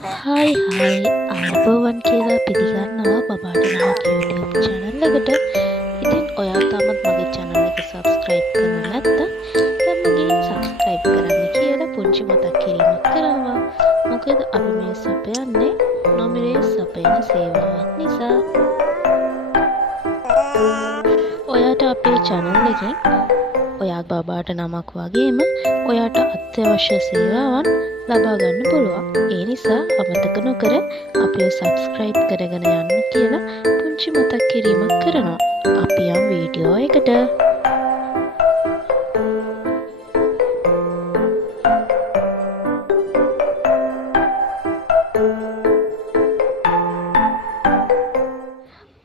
Hi ආයුබෝවන් කියලා පිළිගන්නවා බබාට නමක් YouTube channel එකට. ඉතින් ඔයා තාමත් මගේ channel එක subscribe කරලා නැත්නම් දැන්ම ගිහින් subscribe කරන්න කියලා පුංචි මතක් කිරීමක් කරනවා. මොකද අපි මේ සපයන්නේ නොමිලේ සපයන සේවාවක් නිසා. ඔයාට අපේ channel එකෙන් ඔයා බබාට නමක් වගේම ඔයාට අත්‍යවශ්‍ය සේවාවන් ලබා ගන්න පුළුවන්. ඒ නිසා අමතක නොකර අපිව subscribe කරගෙන යන්න කියලා පුංචි මතක් කිරීමක් කරනවා. අපි යමු වීඩියෝ එකට.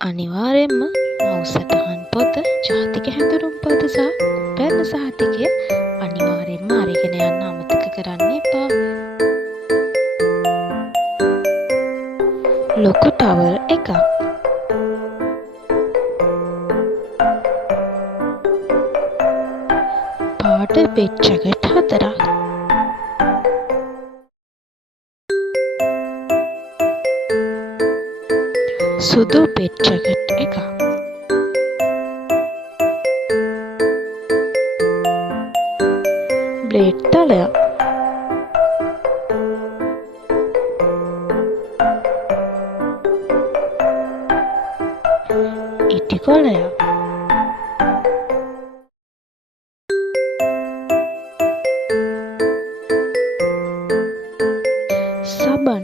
අනිවාර්යයෙන්ම මවුසටහන් පොත, ජාතික හැඳුනුම්පත සහ උපැන්න සහතිකය අනිවාර්යයෙන්ම අරගෙන යන්න අමතක කරන්න එපා. ලොකු ටවර් එකක්, පාට බෙඩ් ජැකට් 4ක්, සුදු බෙඩ් ජැකට් එකක්, බ්ලේඩ් තලයක්, ඉටි කොලයක්, සබන්,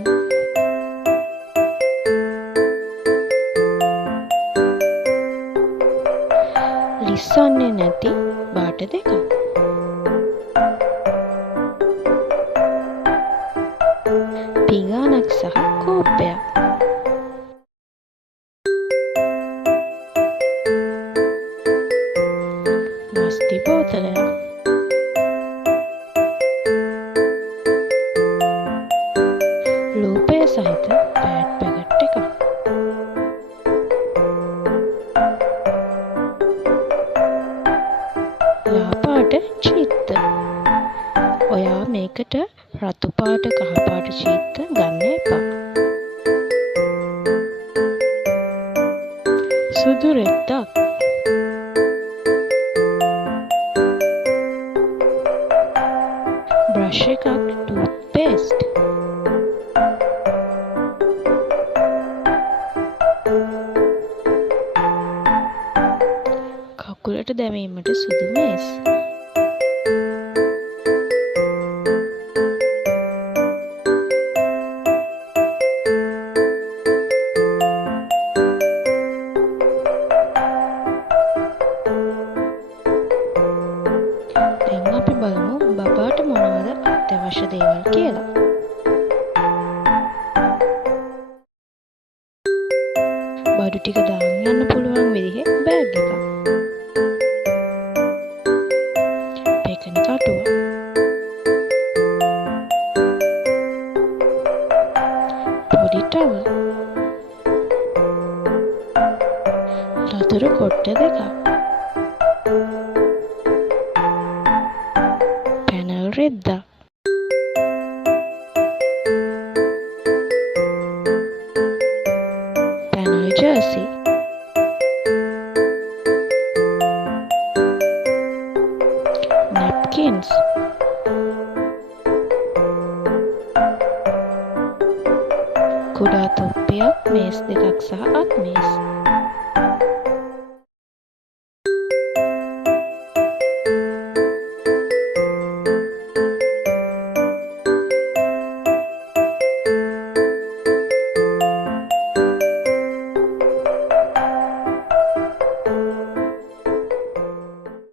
ලිස්සන්නේ නැති බාට දෙකක්, පිඟානක් සහ කෝප්පයක්, මස්ති බෝතලයක්, ලූපය සහිත පෑඩ් පැකට් එකක්, ලාපාට චීත්ත. ඔයා මේකට රතු පාට කහ පාට චීත්ත ගන්න එපා. සුදු රෙද්දක්, බ්‍රෂ් එකක්, ටූත් පේස්ට්, කකුලට දැමීමට සුදු මේස්, දැන් අපි බලමු බබාට මොනවද අත්‍යවශ්‍ය දේවල් කියලා. බඩු ටික දාන් යන්න පුළුවන් විදිහේ බෑග් එකක්, පෙකණ කටුව, පොඩි ටවල්, ලතුරු කොට්ට දෙකක්, පැනල් රෙද්දක්, පැනල් ජර්සි, නැප්කින්ස්, කුඩා තොප්පියක්, මේස් දෙකක් සහ අත් මේස්.